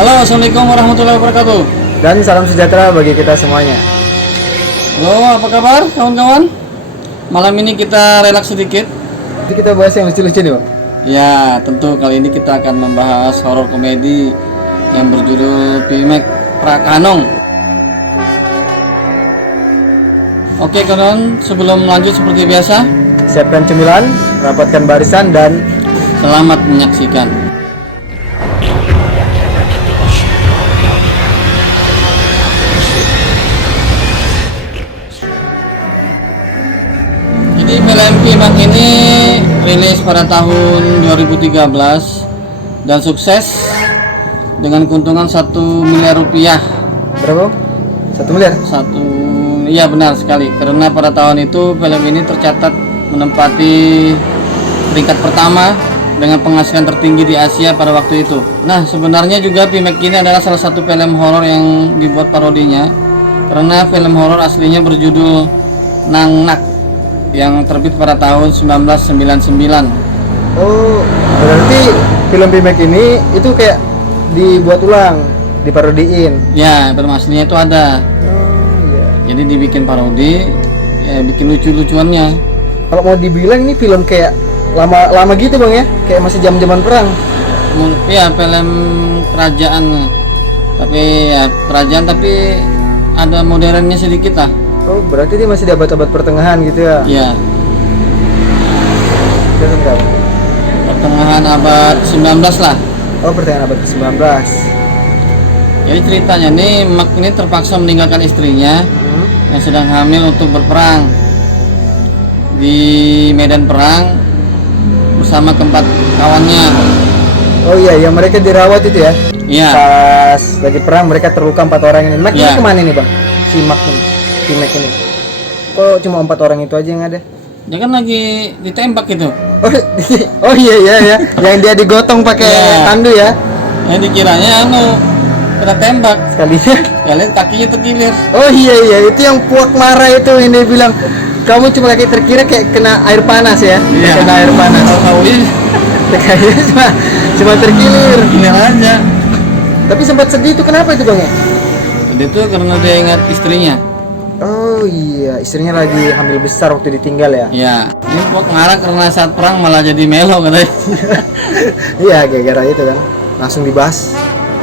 Halo, assalamualaikum warahmatullahi wabarakatuh. Dan salam sejahtera bagi kita semuanya. Halo, apa kabar kawan-kawan? Malam ini kita relaks sedikit. Jadi kita bahas yang lucu-lucu nih, Bang. Ya, tentu kali ini kita akan membahas horor komedi yang berjudul Pimek Prakanong. Oke kawan, sebelum lanjut seperti biasa, Siapkan cemilan, rapatkan barisan, dan selamat menyaksikan. Jadi film Pimek ini rilis pada tahun 2013 dan sukses dengan keuntungan 1 miliar rupiah. berapa? 1 miliar? Iya benar sekali, karena pada tahun itu film ini tercatat menempati peringkat pertama dengan penghasilan tertinggi di Asia pada waktu itu. Nah, sebenarnya juga Pimek ini adalah salah satu film horor yang dibuat parodinya, karena film horor aslinya berjudul Nang Nak yang terbit pada tahun 1999. Oh, berarti film Pimek ini itu kayak dibuat ulang, diparodiin. Ya, film aslinya itu ada. Oh iya. Jadi dibikin parodi, ya bikin lucu-lucuannya. Kalau mau dibilang ini film kayak lama gitu, Bang ya? Kayak masih zaman-zaman perang. Ya, film kerajaan. Tapi ya kerajaan tapi ada modernnya sedikit lah. Oh, berarti dia masih di abad-abad pertengahan gitu ya? Ya, Betul nggak? pertengahan abad 19 lah. Oh, pertengahan abad ke-19. Jadi ceritanya nih, Mak ini terpaksa meninggalkan istrinya yang sedang hamil untuk berperang di medan perang bersama keempat kawannya. Oh iya, yang mereka dirawat itu ya? Iya. Pas lagi perang mereka terluka 4 orang ini. Mak ini Ya. kemana nih, Bang? Si Mak ini, si Mak ini. Kok cuma 4 orang itu aja yang ada? Dia kan lagi ditembak gitu. Oh, oh iya, yang dia digotong pakai Ya. tandu ya? Yang dikiranya kena tembak. Sekalinya. Kalian kakinya terkilir. Oh iya, itu yang Puak marah itu yang dia bilang kamu cuma lagi terkira kayak kena air panas ya? Iya. Kena air panas. Tahu-tahu Kayaknya cuma terkilir. kilir aja. Tapi sempat sedih itu kenapa itu, Bang ya? Jadi itu karena dia ingat istrinya. Oh iya, istrinya lagi hamil besar waktu ditinggal ya? Ya, ini Pok marah karena saat perang malah jadi melo katanya. Iya, gara-gara itu kan. Langsung dibahas.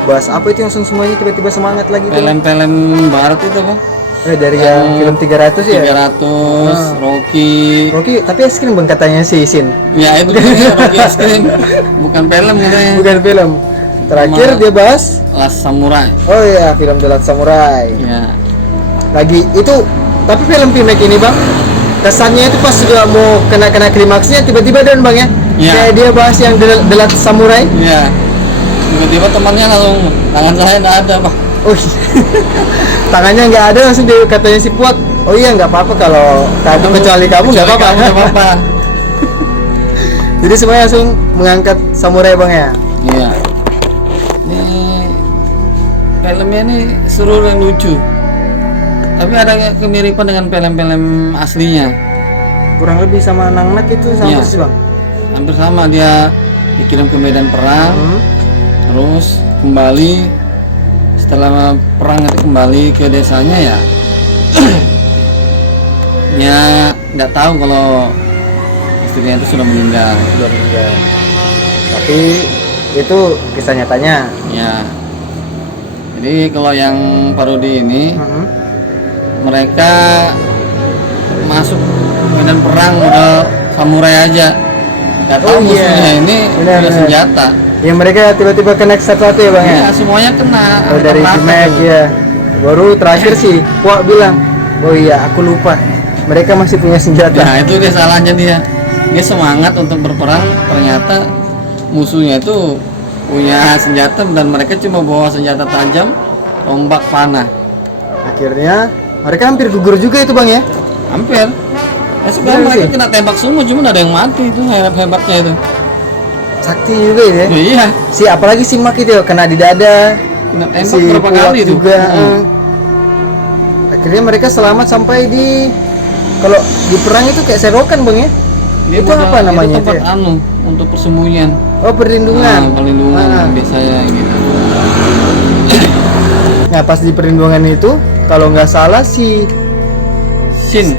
Bahas apa itu langsung semuanya tiba-tiba semangat lagi tuh. Film-film barat itu Bang. Dari yang film 300 ya? 300, Rocky. Rocky, tapi es krim Bang katanya si Sin. Ya itu katanya Rocky es krim. Bukan film katanya. Bukan film. Terakhir dia bahas Last Samurai. oh iya, film The Last Samurai. Ya. Lagi itu, tapi film Pimek ini Bang, kesannya itu pas sudah mau kena klimaksnya tiba-tiba dan Bang ya. Iya. Kayak dia bahas yang The Last Samurai. Ya. Tiba-tiba temannya langsung tangan saya enggak ada, Pak. Oh iya. Tangannya nggak ada langsung dia katanya si Puak. Oh iya, nggak apa-apa kalau kamu kecuali kamu nggak apa-apa. Enggak apa-apa. Jadi semuanya langsung mengangkat samurai Bang ya. Iya. Ini filmnya nih seru dan lucu. Tapi ada kemiripan dengan film-film aslinya. Kurang lebih sama Nang Nak itu sama Iya. sih Bang. Hampir sama, dia dikirim ke medan perang, terus kembali setelah perang itu kembali ke desanya ya. Ya nggak tahu kalau istrinya itu sudah meninggal. Sudah meninggal. Tapi itu kisah nyatanya. Ya. Jadi kalau yang parodi ini mereka masuk medan perang modal samurai aja. Gak tahu Oh, iya. musuhnya ini Benar, punya benar. senjata. Yang mereka tiba-tiba connect satu-satu ya Bang ya. Ya semuanya kena. Oh, dari rata-rata Pimek tuh. ya. Baru terakhir sih Puak bilang, "Oh iya, aku lupa. Mereka masih punya senjata." Nah itu kesalahannya dia. Dia semangat untuk berperang, ternyata musuhnya itu punya senjata dan mereka cuma bawa senjata tajam, tombak panah. Akhirnya mereka hampir gugur juga itu Bang ya. Hampir. Ya sebenarnya Benar mereka sih. kena tembak semua, cuma ada yang mati itu hebat-hebatnya itu. Sakti juga ya. Iya. Si apalagi si Mak itu ya, kena di dada. Kena tembak Si berapa Puak kali itu? juga. Akhirnya mereka selamat sampai di kalau di perang itu kayak serokan Bang ya. Dia Itu modal- apa namanya Itu tempat itu ya? untuk persembunyian. Oh, perlindungan. Perlindungan Ah. biasanya gitu. Nah pas di perlindungan itu kalau nggak salah si Sin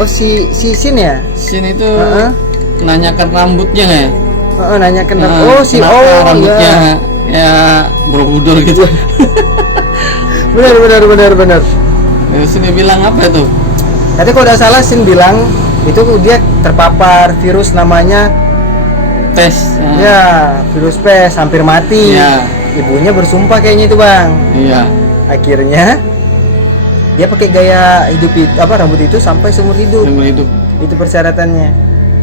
Sin ya. Sin itu Heeh. nanyakan rambutnya nggak ya? Nanya kenapa? Nah, Si kenapa rambutnya ya. ya Borobudur gitu. Benar. Terus dia bilang apa itu? Tadi kalau nggak salah Sin bilang itu dia terpapar virus namanya Tes. ya virus pes hampir mati. Iya. Ibunya bersumpah kayaknya itu bang. Iya. Akhirnya dia pakai gaya hidup itu, rambut itu sampai seumur hidup. Seumur hidup. Itu persyaratannya.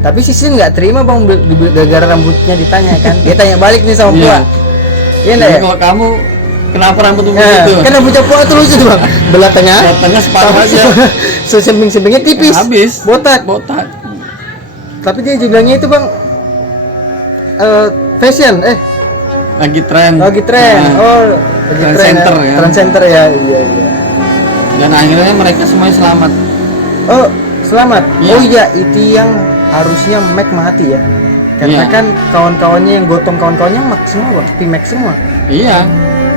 Tapi Sisin nggak terima bang gara-gara rambutnya ditanya kan. Dia tanya balik nih sama Iya. Puak. Iya enggak Jadi ya? kalau kamu kenapa rambutmu Ya, begitu? kan rambutnya Puak tuh lucu tuh bang. Belah tengah. Belah tengah separuh aja. Sesimping-simpingnya tipis. Habis. Botak. Tapi dia bilangnya itu bang fashion Lagi tren. lagi tren. Nah, Lagi Trend tren center ya. ya. Trend center ya. Iya. Dan akhirnya mereka semuanya selamat. Oh, selamat. Iya. Oh iya, itu yang harusnya Mac mati ya. Karena Iya. kan kawan-kawannya yang gotong kawan-kawannya Mac semua, bang. P-Mac semua. Iya.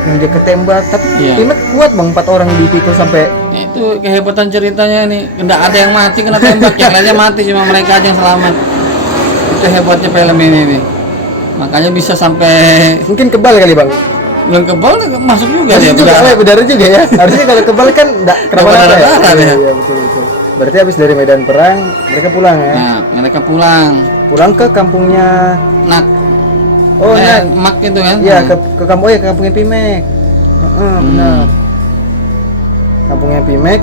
Yang dia ketembak, tapi Iya. P-Mac kuat bang, 4 orang dipikul sampai. Itu kehebatan ceritanya nih. Nggak ada yang mati kena tembak, yang lainnya mati, cuma mereka aja yang selamat. Itu hebatnya film ini nih. Makanya bisa sampai Mungkin kebal kali bang. belum kebal masuk juga Masih dia. juga, berdarah. berdarah juga ya. Harusnya kalau kebal kan enggak kenapa-napa ya. Berdarah-darah dia. Iya, betul. Berarti habis dari medan perang mereka pulang ya. Nah, mereka pulang. Pulang ke kampungnya. Nak. Oh, nah. Mak itu kan. Iya, ke kampung ke kampungnya Pimek. Benar. Kampungnya Pimek.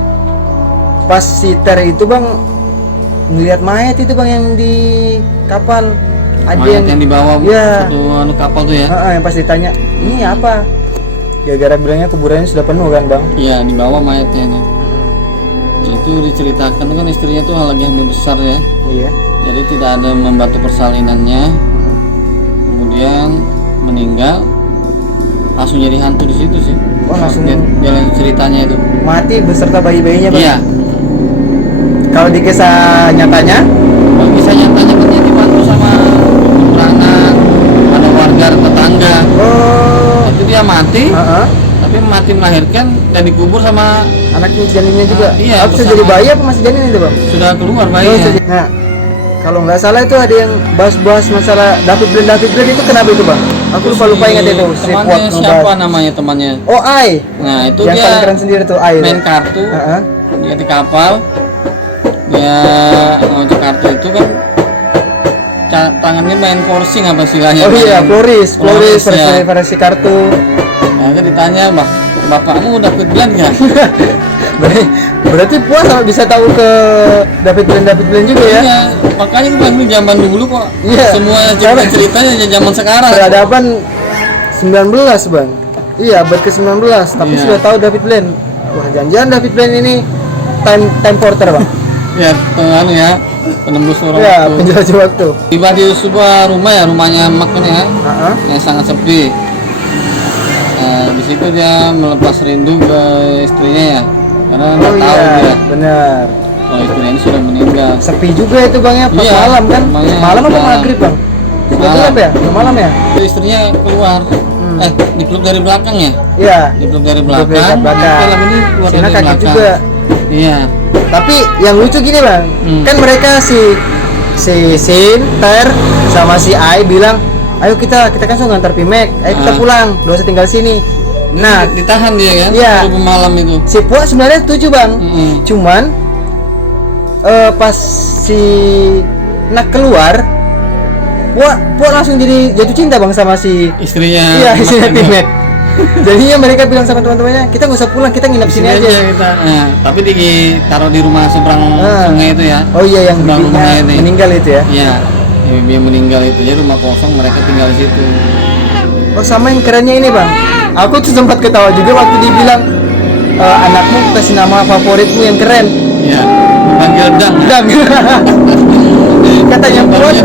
Pas si Ter itu bang ngelihat mayat itu bang yang di kapal. Ada Mayat yang dibawa Iya. satu anu kapal tuh ya. Yang pas ditanya ini apa? Gara-gara bilangnya kuburannya sudah penuh kan bang. Iya, dibawa mayatnya nih. Itu diceritakan kan istrinya tuh lagi hamil besar ya. Iya. Jadi tidak ada membantu persalinannya. Kemudian meninggal. Langsung jadi hantu di situ sih. Oh, langsung. Jalan ceritanya itu. Mati beserta bayi-bayinya bang. Iya. Kalau di kisah nyatanya, Kalau bisa nyatanya kan dia dibantu sama peperangan, ada warga tetangga. oh, Itu dia mati, heeh. tapi mati melahirkan dan dikubur sama Anaknya janinnya juga. iya, Bisa bersama. jadi bayi apa masih janin itu bang? sudah keluar Oh, bayinya. nah, kalau nggak salah itu ada yang bahas-bahas masalah David Blaine itu kenapa itu bang? Aku lupa ingat itu. Si Temannya Puak siapa ngebahas. namanya temannya? Oh Ai, Nah itu yang dia paling keren sendiri tuh Ai. main kartu, Heeh. dia di kapal, dia ngocok kartu itu kan tangannya main forcing apa istilahnya? Oh iya, Floris ya. versi kartu. Nah kan ditanya, bapakmu David Blaine nggak? Berarti Puas sama bisa tahu ke David Blaine juga ya? Iya, makanya gue bilang zaman dulu kok Iya. semua Karena- ceritanya zaman sekarang. Peradaban 19 bang. Iya, abad ke-19, tapi Iya. sudah tahu David Blaine. Wah, jangan-jangan David Blaine ini time porter bang. Ya, anu ya, penembus orang Ya, waktu. penjelajah waktu. Tiba di sebuah rumah ya, rumahnya Mak ini ya, Heeh. yang sangat sepi. Di situ dia melepas rindu ke istrinya ya, karena nggak Oh tahu iya, dia benar. kalau istrinya ini sudah meninggal. Sepi juga itu bang ya, pas Iya, malam kan? rumahnya Malam apa malam. maghrib bang? Sudah Malam. gelap ya? Udah malam ya? Itu istrinya keluar, dipeluk dari belakang ya, Iya. dipeluk dari Dipeluk dari belakang. belakang. Film ini keluar Sina dari kaget belakang. juga. Iya. Tapi yang lucu gini bang, kan mereka si Sin, Ter, sama si Ai bilang, ayo kita kan sudah ngantar Pimek, ayo kita pulang, gak usah tinggal sini. Nah, Ditahan dia kan, Iya. suruh malam itu. si Puak sebenarnya setuju bang, cuman pas si Nak keluar, Puak langsung jadi jatuh cinta bang sama si Istrinya. iya Mak istrinya itu. Pimek. Jadinya mereka bilang sama teman-temannya, kita nggak usah pulang, kita nginap sini aja. Kita. Nah, tapi ditaruh di rumah seberang sungai itu ya. Oh iya, yang Seberang bibinya rumahnya ini. meninggal itu ya. Iya, yang meninggal itu jadi rumah kosong mereka tinggal di situ. Oh sama yang kerennya ini bang, aku tuh sempat ketawa juga waktu dibilang anakmu kasih nama favoritmu yang keren. Iya, panggil Dang. Dang. Katanya Puan,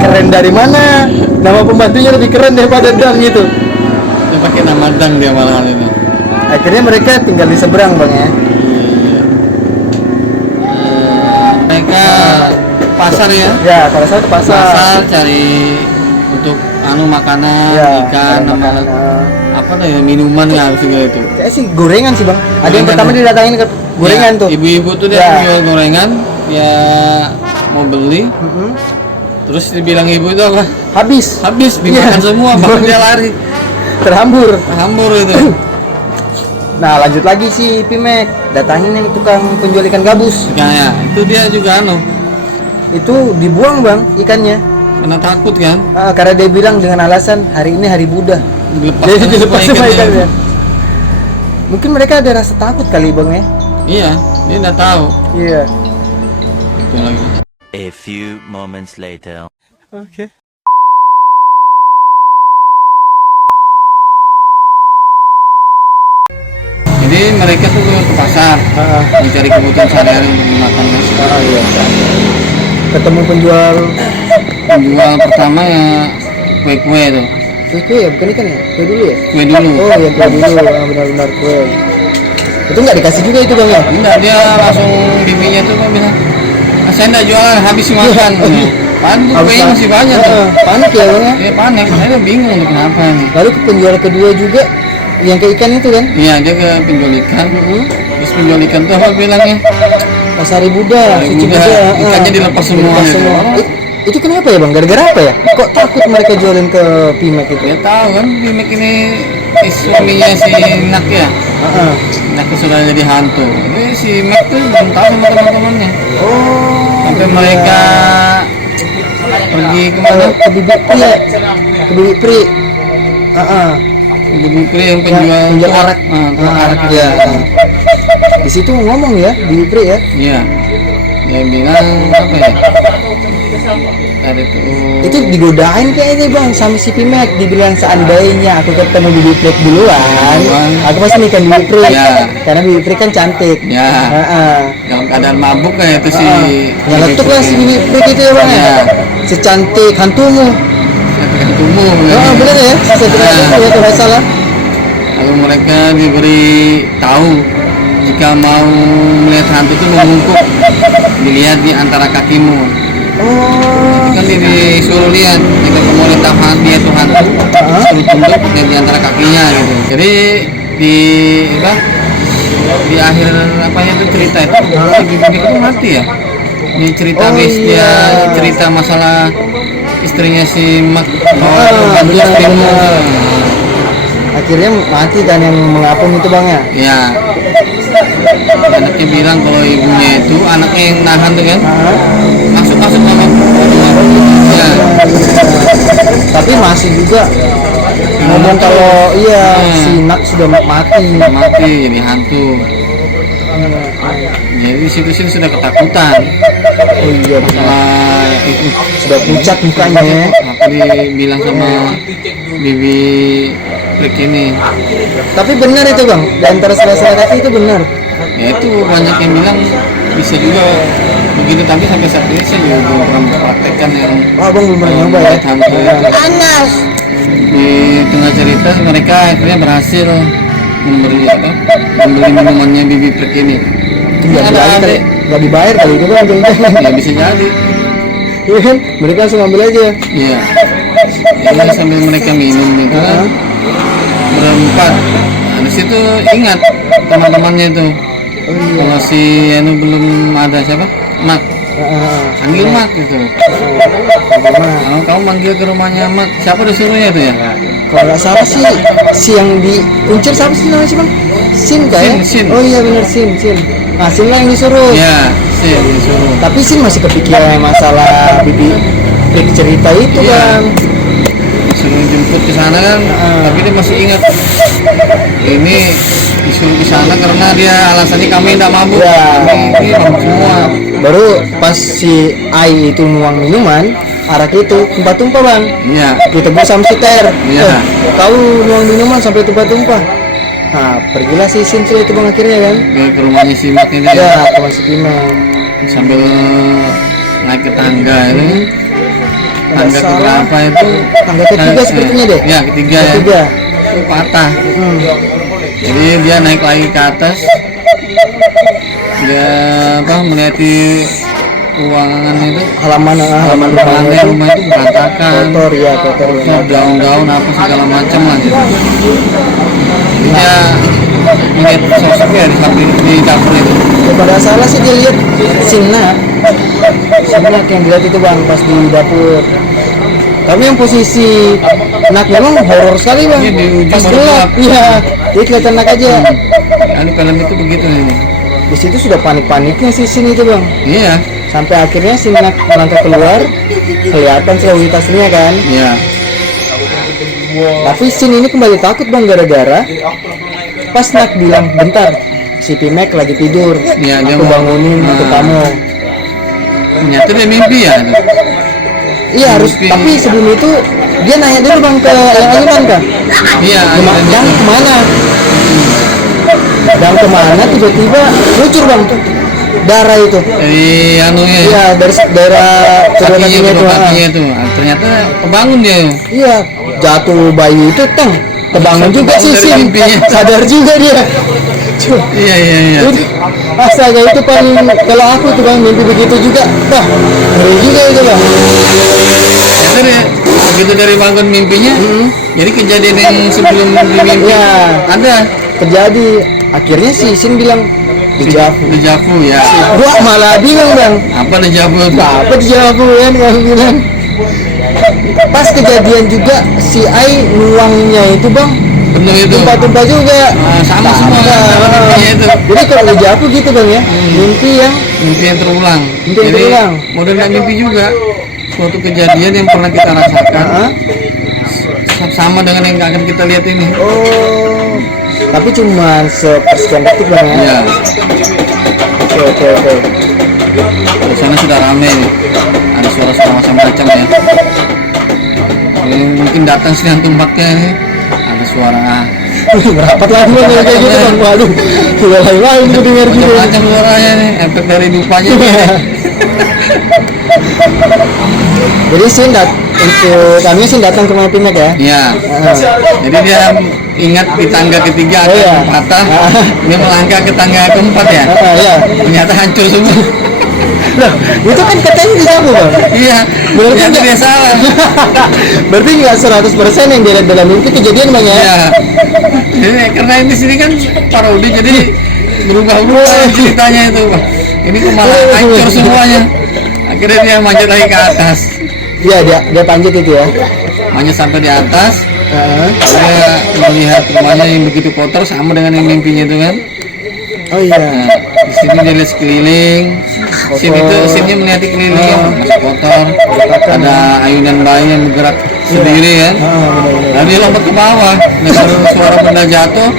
keren dari mana? Nama pembantunya lebih keren daripada Dang gitu. Dia pakai nama Dang dia malahan itu. Akhirnya mereka tinggal di seberang bang ya. Mereka pasar ya. Ya kalau saya ke pasar. Pasar cari untuk makanan, Ya, ikan, cari sama makanan. apa tuh ya, minuman nggak segala itu. Kayak sih gorengan sih bang. Ada yang Gorengan pertama ya? didatangin ke gorengan Ya, tuh. ibu-ibu tuh dia Ya. jual gorengan, ya mau beli, Mm-mm. terus dibilang ibu itu apa? Habis. Habis dimakan Iya. semua, baru dia lari, Terhambur. hambur itu. Nah lanjut lagi si Pimek datangin yang tukang penjual ikan gabus. Ya, itu dia juga Itu dibuang bang ikannya. kena takut kan, Karena dia bilang dengan alasan hari ini hari Buddha. dilepas Jadi semua dilepas semua ikannya. ikannya. Mungkin mereka ada rasa takut kali bang ya. Iya, dia nggak tahu. Iya. Itu lagi. A few moments later. Oke. Jadi mereka tuh ke pasar mencari kebutuhan sehari-hari untuk dimakan. Iya. Ketemu penjual Penjual pertama ya kue-kue tuh, kue ya bukan ikan ya? Kue dulu ya? kue dulu. Oh ya kue dulu, benar-benar kue. Itu nggak dikasih juga itu bang ya? Enggak, dia langsung bibinya tuh kan bilang, "Ah, saya enggak jualan, habis makan." Pan tuh kuenya masih banyak tuh. Panik ya bang ya? Dia panik, saya bingung untuk kenapa nih. Lalu ke penjual kedua juga yang ke ikan itu kan? Iya, dia ke penjual ikan. Terus penjual ikan tuh apa bilangnya? Pasari Buddha, Pasari suci Buddha. Buddha. Ikannya dilepas semua Dilepas gitu. semua. Itu kenapa ya bang? Gara-gara apa ya? Kok takut mereka jualin ke Pimek itu? Dia tahu kan, Bimek ini suaminya si Nak ya. Heeh. Nak sudah jadi hantu. Ini si Mac tuh belum tahu sama teman-temannya. Oh. Sampai iya. mereka pergi kemana? Ke Bibi Pri ya? Ke Bibi Pri. Heeh. Ibu Bukri yang penjual Penjual arak. tukang arak itu. Ya. Di situ ngomong ya, Bibi Pri ya. Iya. Dia bilang apa ya? Tadi tuh. Itu digodain kayaknya bang sama si Pimek, dibilang seandainya aku ketemu Bibi Pri duluan, aku pasti nikah Bibi Pri. Ya. Karena Bibi Pri kan cantik. Ya. Heeh. Dalam keadaan mabuk kayak itu si. Nyeletuk lah si Bibi Pri gitu ya bang ya. Ya. Secantik hantumu. Tumbuh. Bener ya, secantik hantumu ya kalau nggak salah. Lalu mereka diberi tahu jika mau melihat hantu itu membungkuk, dilihat di antara kakimu. Oh. Kan disuruh lihat jika kamu lihat dia itu hantu, suruh tunduk lihat di antara kakinya gitu. Jadi di di akhir apa ya itu cerita itu si Bibi itu mati ya. Di cerita habis dia cerita masalah istrinya si Mak bantu istrimu. Akhirnya mati kan yang mengapung itu bang ya. Ya. Anaknya bilang kalau ibunya itu anaknya yang nahan tuh kan. Masuk sama ya. Tapi masih juga ngomong kalau iya si Nak sudah mati. Mati jadi hantu. Jadi di situ sudah ketakutan. Oh iya benar. Setelah itu Sudah pucat mukanya ya. aku dibilang sama Bibi Prik ini. Tapi benar itu bang, di antara salah-salah kaki itu benar. Ya itu banyak yang bilang bisa juga begitu, tapi sampai saat ini saya juga belum pernah mempraktekkan yang Oh abang belum pernah nyoba ya. melihat hantu itu. Panas. Di tengah cerita mereka akhirnya berhasil membeli minumannya Bibi Prik ini. Nggak Ada dibayar kali, adik, nggak dibayar kali itu bang. ya bisa jadi. Iya kan, mereka langsung ambil aja. Iya. Jadi sambil mereka minum itu kan berempat. Nah, di situ ingat teman-temannya itu. Oh iya. Kalau si Anu belum ada siapa? Mak. Panggil Mak gitu. Kalau kamu manggil ke rumahnya Mak, siapa disuruhnya itu ya? Kalau nggak salah sih, si yang dikuncir siapa sih namanya sih bang? Sin kayak? Sin. Oh iya benar Sin. Nah Sin lah yang disuruh. Ya, si disuruh. Tapi Sin masih kepikiran masalah Bibi Prik cerita itu Iya. bang. Suruh jemput ke sana kan, tapi dia masih ingat. Ini disuruh ke sana karena dia alasannya kami tidak mabuk. Ya. Kami mabuk semua. Baru pas si Ai itu nuang minuman, arak itu tumpah-tumpah bang. Iya. Ditegur sama si Ter. Iya. Kau nuang minuman sampai tumpah-tumpah. Nah, pergilah si Sin itu bang akhirnya kan. Ke rumahnya si Mak ini Ya, sama si Pimek. sambil naik ke tangga itu. Nggak Tangga salah. keberapa itu? Tangga ketiga sepertinya deh. Ya, ketiga ya. Ketiga. Itu patah. Hmm. Jadi dia naik lagi ke atas. Dia melihati ruangan itu, halaman halaman rumahnya rumah itu berantakan, kotor ya, kotor. daun-daun apa segala macam lah gitu. Dia melihat sosoknya di dapur itu. Ya, pada salah sih dia lihat Sinak yang dilihat itu bang pas di dapur. Tapi yang posisi nak memang horor sekali bang. Iya, di ujung Pas baru gelap, gelap. iya. Dia kelihatan nak aja. Kali film itu begitu ini. Di situ sudah panik-paniknya si Sin itu bang. Iya, Sampai akhirnya si Nak melangkah keluar, kelihatan selebritasnya kan. iya. Tapi Sin ini kembali takut bang gara-gara pas Nak bilang bentar, si Pimek lagi tidur. Iya, dia Aku mau- bangunin untuk Nah. kamu. Ternyata dia mimpi ya. Iya harus. Mimpi. Tapi sebelum itu dia nanya dulu bang ke yang ayunan kan. Iya, Dan kemana? Dan kemana tiba-tiba luncur bang tuh darah itu. dari anunya ya. Iya dari daerah kedua Kakinya, kakinya itu. kedua ah. kakinya itu. Ah, ternyata kebangun dia. Iya jatuh bayi itu teng kebangun juga sih Dari Sin. mimpinya. Sadar juga dia. Cuk, Iya, iya, iya. itu astaga itu paling kalau aku tuh bang mimpi begitu juga. Wah ngeri juga itu bang. Itu dia, begitu dari bangun mimpinya, jadi kejadian yang sebelum di mimpi Iya. ada Terjadi akhirnya si Sin bilang dejavu. dejavu ya. Gua malah bilang bang Apa dejavu itu? apa dejavu kan kalau bilang. Pas kejadian juga si Ai nuangnya itu bang Benar itu. tumpah-tumpah juga. Ah, sama semua kan, sama mimpinya itu. Jadi kalau dejavu gitu bang ya, mimpi yang Mimpi yang terulang. Mimpi yang Jadi terulang. model kayak mimpi juga. Suatu kejadian yang pernah kita rasakan ah, sama dengan yang akan kita lihat ini. oh tapi cuma sepersekian detik bang ya. Iya. Oke. Di sana sudah ramai nih. Ada suara-suara macam-macam ya. Ini mungkin datang sini tempatnya ini. Ada suara Berapat lagi bang kalau kayak gitu bang. Waduh, sudah lain-lain gue dengar juga. macam-macam suaranya nih. Efek dari dupanya ini. Jadi Sin untuk kami Sin datang ke rumah Pimek ya. Iya. Ah. Jadi dia ingat di tangga ketiga ada Oh, iya. yang patah. Ah. Dia melangkah ke tangga keempat ya. Iya. Ternyata hancur semua. Nah, itu kan katanya dejavu bang. Iya. Berarti Ternyata enggak- dia salah. Berarti nggak 100% yang dia lihat dalam mimpi kejadian bang ya. Iya. Jadi karena di sini kan parodi jadi berubah-ubah ceritanya itu. Ini kok malah hancur semuanya. Akhirnya dia manjat lagi ke atas. Iya dia panjat itu ya. Manjat sampai di atas. Ah. Dia melihat rumahnya yang begitu kotor sama dengan yang mimpinya itu kan. Oh iya. Nah, di sini dia lihat sekeliling. Sini melihat sekeliling masih kotor. Ada ayunan bayi yang bergerak sendiri kan. Benar. Lalu dia lompat ke bawah. Dengar suara benda jatuh.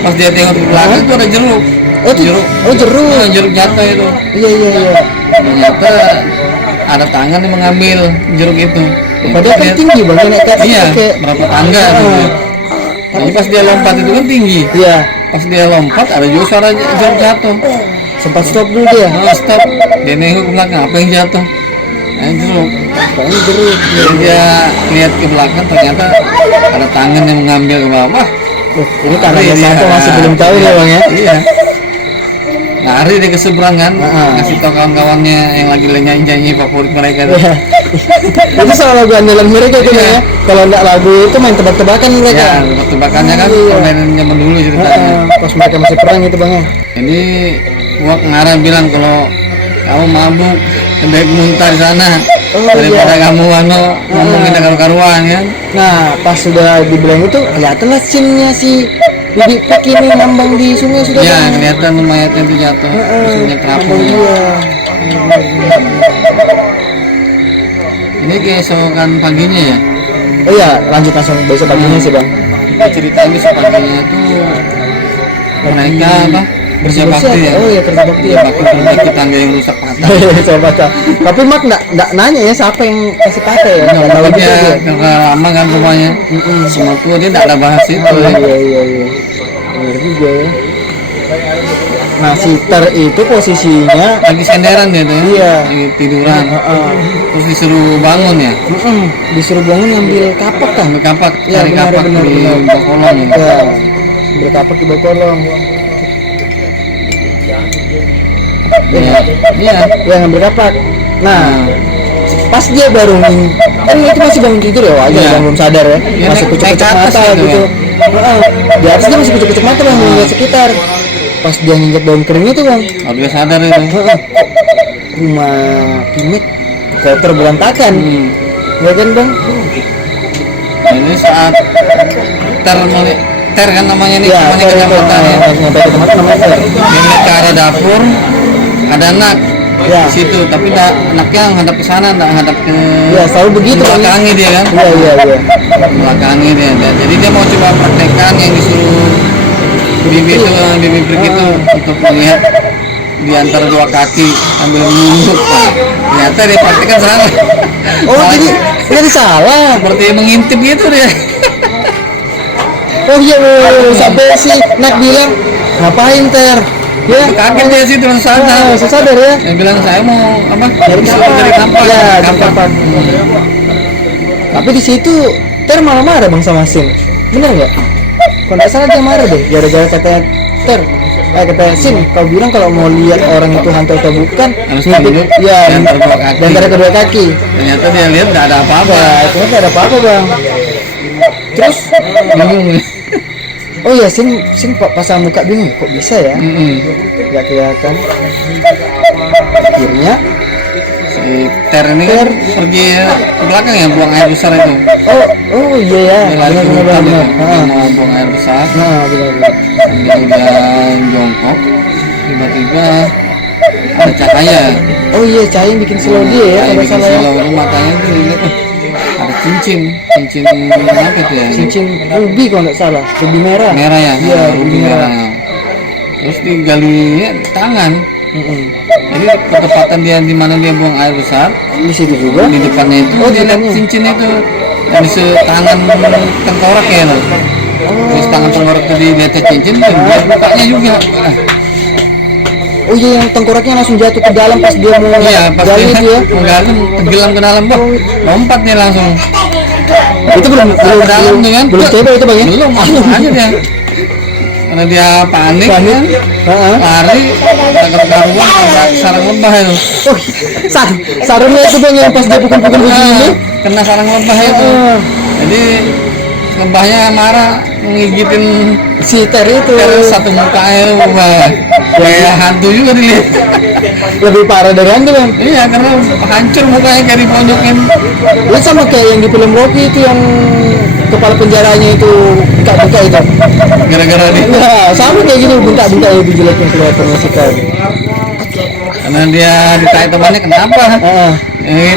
Pas dia tengok ke belakang itu ada jeruk. Oh itu Jeruk. jeruk. Nah, jeruk jatuh itu. Iya. Ternyata ada tangan yang mengambil jeruk itu. Padahal kan Dia- tinggi bang naik ke atas Iya, pakai. berapa tangga gitu. Tapi pas dia lompat itu kan tinggi. Iya. Pas dia lompat ada juga suara jeruk jatuh. Sempat stop dulu dia. Nah, stop. Dia nengok ke belakang, apa yang jatuh? Nah, jeruk. Kayaknya jeruk. Jadi dia lihat ke belakang ternyata ada tangan yang mengambil ke bawah. Ini tangannya Lari siapa dia. masih belum tahu ya bang ya. Iya. Lari dia ke seberang kan, Ah. ngasih tau kawan-kawannya yang lagi nyanyi favorit mereka tuh. Iya. Itu soal lagu andalan mereka itu Iya. ya. Kalau enggak lagu itu main tebak-tebakan mereka. Ya, tebak-tebakannya kan Iya. permainan zaman dulu ceritanya. Pas mereka masih perang itu bang ya. Jadi gua ngarang bilang kalau kamu mabuk, baik muntah di sana Oh, daripada iya. kamu ngomongin karu-karuan kan. Nah pas sudah dibilang itu kelihatan lah scene-nya si Bibi Pek ini nambang di sungai sudah. Ya, Bang. kelihatan tuh mayatnya tuh jatuh, mesinnya terapung. Nambang dia. Ini keesokan paginya ya. Oh iya lanjut langsung besok paginya sih bang. Ceritanya besok paginya tuh mereka apa? Kerja bakti ya. Oh iya kerja bakti Kerja ya. bakti perbaiki tangga yang rusak patah. Saya baca. Tapi Mak nggak nanya ya siapa yang kasih pakai ya. Nggak Nggak tahu tahu dia dia. karena lama kan rumahnya. Semua tua dia tidak ada bahas itu. Oh iya. Benar juga ya. Nah si Ter itu posisinya Lagi senderan dia tuh. Iya. Lagi tiduran. Heeh. Terus disuruh bangun ya. Disuruh bangun ngambil kapak kan? Ambil kapak, Iya, cari benar, kapak benar, di benar. bawah kolong ya. Ya, ambil kapak di bawah kolong. Iya. Ya ngambil kapak. Nah, pas dia baru kan itu masih bangun tidur ya, wajar Iya. kan, belum sadar ya, Iya, masih naik kucek-kucek ke atas mata gitu gitu. ya. Heeh. Di atas dia masih kucek-kucek mata bang, melihat sekitar. Pas dia nginjak daun kering itu bang, Kalau dia sadar itu. heeh, rumah Pimek kotor berantakan, ya kan bang? Nah, ini saat ter kan namanya nih, Ya, namanya kecamatan ya. sampai kecamatan namanya Ter. Dia ngeliat ke arah dapur, ada anak Ya. di situ, tapi anaknya hadap ke sana, nggak hadap ke Ya, selalu begitu bang. belakangi dia kan. Iya iya iya. Belakangi dia. Jadi dia mau coba praktekkan yang disuruh bibi itu, bibi break itu untuk melihat di antara dua kaki sambil menunduk. Nah, ternyata dia praktekkan salah. Oh Malah jadi salah. seperti mengintip gitu dia. Oh iya, sampai si Nak bilang ngapain Ter? Ya, Kaget dia sih terus sadar. saya sadar ya. Dia bilang saya mau apa? Dari Disuruh kapan? dari kampak. Ya, dari Kampak. kapan? Tapi di situ Ter malah marah bang sama Sin. Bener nggak? Kalau nggak salah dia marah deh, gara-gara katanya Ter. Katanya Sin, kau bilang kalau mau lihat orang itu hantu atau bukan, Harus ngintip, tunduk ya, di antara dua kaki. di antara kedua kaki. Ternyata dia lihat nggak ada apa-apa. Nah, itu nggak ada apa-apa bang. Terus, Bingung. oh ya Sin pasang muka bingung, kok bisa ya? Mm-mm. Nggak kelihatan. Akhirnya, Si Ter ini kan pergi ke belakang ya, buang air besar itu. oh iya ya, Dia lari ke benar. hutan itu. Dia Nah, mau buang air besar. nah benar. Sambil udah jongkok, tiba-tiba ada cahaya. Oh iya, cahaya yang bikin slow dia ya, Cahaya kalau bikin salah ya. slow. Lalu matanya tuh dilihat, ada cincin apa itu ya? Cincin ruby kalau nggak salah, ruby merah. Merah ya? Iya, ruby merah. Terus digali tangan. Jadi ketepatan dia di mana dia buang air besar, Di situ juga. di depannya itu Oh, dia lihat depannya. cincin itu yang di tangan tengkorak ya loh. Terus tangan tengkorak itu dilihat cincin, dia bukanya juga. Oh iya, yang tengkoraknya langsung jatuh ke dalam pas dia mau Iya, pas gali dia itu ya. menggali, tenggelam ke dalam, boh, lompat nih langsung. Itu belum Ke dalam tuh kan? belum coba itu bang ya? Belum, langsung aja dia. Karena dia panik, kan, Heeh. lari, agak karuan, sarang lebah itu. Oh, sarungnya itu bang yang pas dia pukul-pukul begini. Kena sarang lebah itu. Heeh. Jadi lebahnya marah, ngigitin Si Ter itu terus satu muka itu, wah, kayak hantu juga dilihat. lebih parah dari hantu bang. Iya, karena hancur mukanya kayak diponjokin. Itu sama kayak yang di film Rocky itu yang kepala penjaranya itu buka-buka itu. Gara-gara dia. Nah, sama kayak gini buka-buka itu jeleknya kelihatannya si Ter. Karena dia ditanya temannya kenapa? Heeh.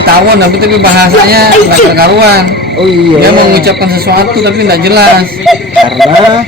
Tawon, tapi bahasanya nggak karuan. Oh iya. Dia mau mengucapkan sesuatu tapi nggak jelas. Karena